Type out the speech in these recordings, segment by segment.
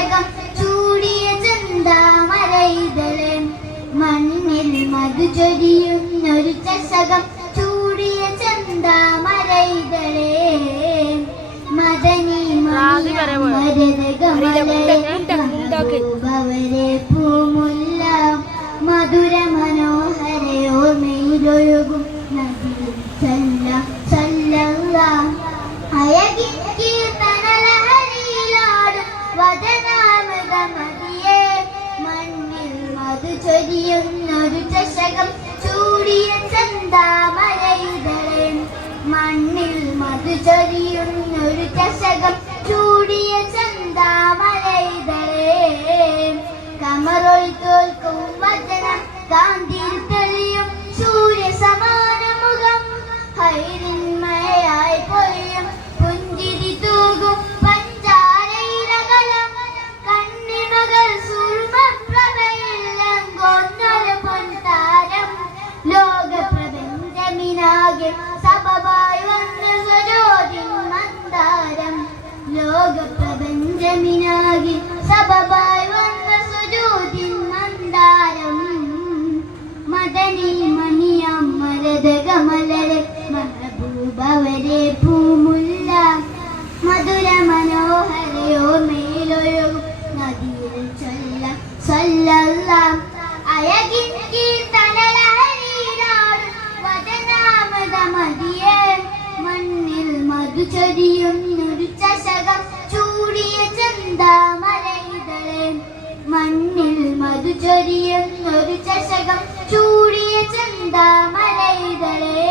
ചഷകം ചൂടിയ ചെന്താമരയിതളെ മണ്ണിൽ മധു ചൊരിയുന്നൊരു ചഷകം ചൂടിയ ചെന്താമരയിതളെ മദനി മരതകമലരെ പൂമുല്ല മധുര മനോഹരയോ മെയിലൊഴുകും നദിയിൽ ചല്ല ചല്ല അയകിൻ കീർത്തനലഹരിയിലാടും വദനാമൃതമതിയെ മണ്ണിൽ മധു ചൊരിയുന്നൊരു ചഷകം ചൂടിയ ചെന്താമരയിതളെ മണ്ണിൽ മധു ചൊരിയുന്നൊരു ചഷകം ചൂടിയ ചെന്താമരയിതളെ കമറൊളി തോൽക്കും വചനം കാന്തിയിൽ തെളിയും സൂര്യ സമാന മുഖം ഹൈറിന്മയായി പൊഴിയും പുഞ്ചിരി തൂകും പഞ്ചാരയിലകലം കണ്ണിമകൾ സുർമപ്രഭയില്ലൊന്നൊരു പൊൻതാരം ലോകപ്രപഞ്ചമിനാകെ സബബായി വന്ന സ്വരോതിൻ മന്ദാരം ലോകപ്രപഞ്ചമിനാകെ സബബായി വന്ന സ്വരോതിൻ മന്ദാരം മദനി മണിയം മരതകമലരെ മഹബൂബവരെ പൂമുല്ല മധുര മനോഹരയോ മേലൊഴുകും നദിയിൽ ചൊല്ല സല്ലല്ലാഹ് അയകിൻ കീർത്തനലഹരിയിലാടും വദനാമൃതമതിയെ മണ്ണിൽ മധു ചൊരിയുന്നൊരു ചഷകം ചൂടിയ ചെന്താമരയിതളെ മണ്ണിൽ മധു ചൊരിയുന്നൊരു ചഷകം ചൂടിയ ചെന്താമരയിതളെ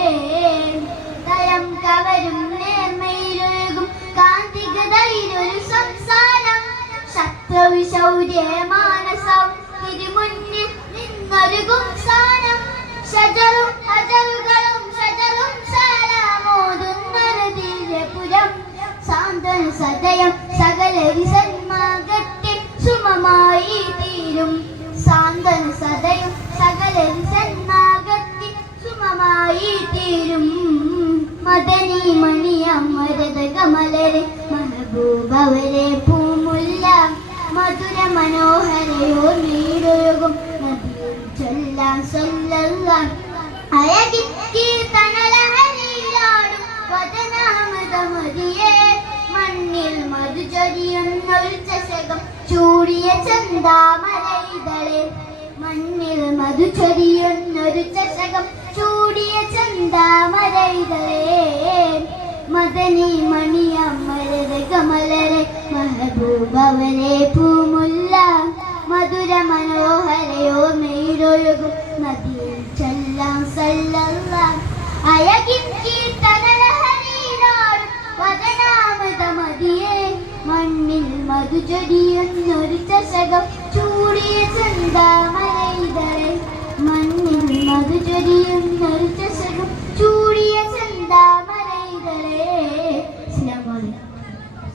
തയം കവരും നേർമയിലൊഴുകും കാന്തികതയിലൊരു സംസാരം ശത്രുവിശൗര്യ മാനസം തിരുമുന്നിൽ നിന്നൊരു ഗുംസാനം ഷജറും ഹജറുകളും ഷജറും സലാമോതുന്നൊരു ദിവ്യപുരം സാന്ത്വന സദയം സകലരി സന്മാർഗത്തിൽ സുമമായി തീരും സാന്ത്വന സദയം സകലരി സന്മാർഗത്തിൽ സുമമായി തീരും മദനി മണിയം മരതകമലരെ മഹബൂബവരെ പൂമുല്ല മധുര മനോഹരയോ നീരൊഴുകും നദിയിൽ ചൊല്ലാം സല്ലല്ലാഹ് അയകിൻ കീർത്തനലഹരിയിലാടും വദനാമൃതമതിയെ മണ്ണിൽ മധു ചൊരിയുന്നൊരു ചഷകം ചൂടിയ ചെന്താമരയിതളെ മണ്ണിൽ മധു ചൊരിയുന്നൊരു ചഷകം ചൂടിയ ചെന്താമരയിതളെ മദനി മണിയം മരതകമലരെ മഹബൂബവരെ പൂമുല്ല മധുര മനോഹരയോ മെയിലൊഴുകും നദിയിൽ ചൊല്ലാം സല്ലല്ലാഹ് അയകിൻ കീർത്തനലഹരിയിലാടും വദനാമൃതമതിയെ മണ്ണിൽ മധു ചൊരിയുന്നൊരു ചഷകം ചൂടിയ ചെന്താമരയിതളെ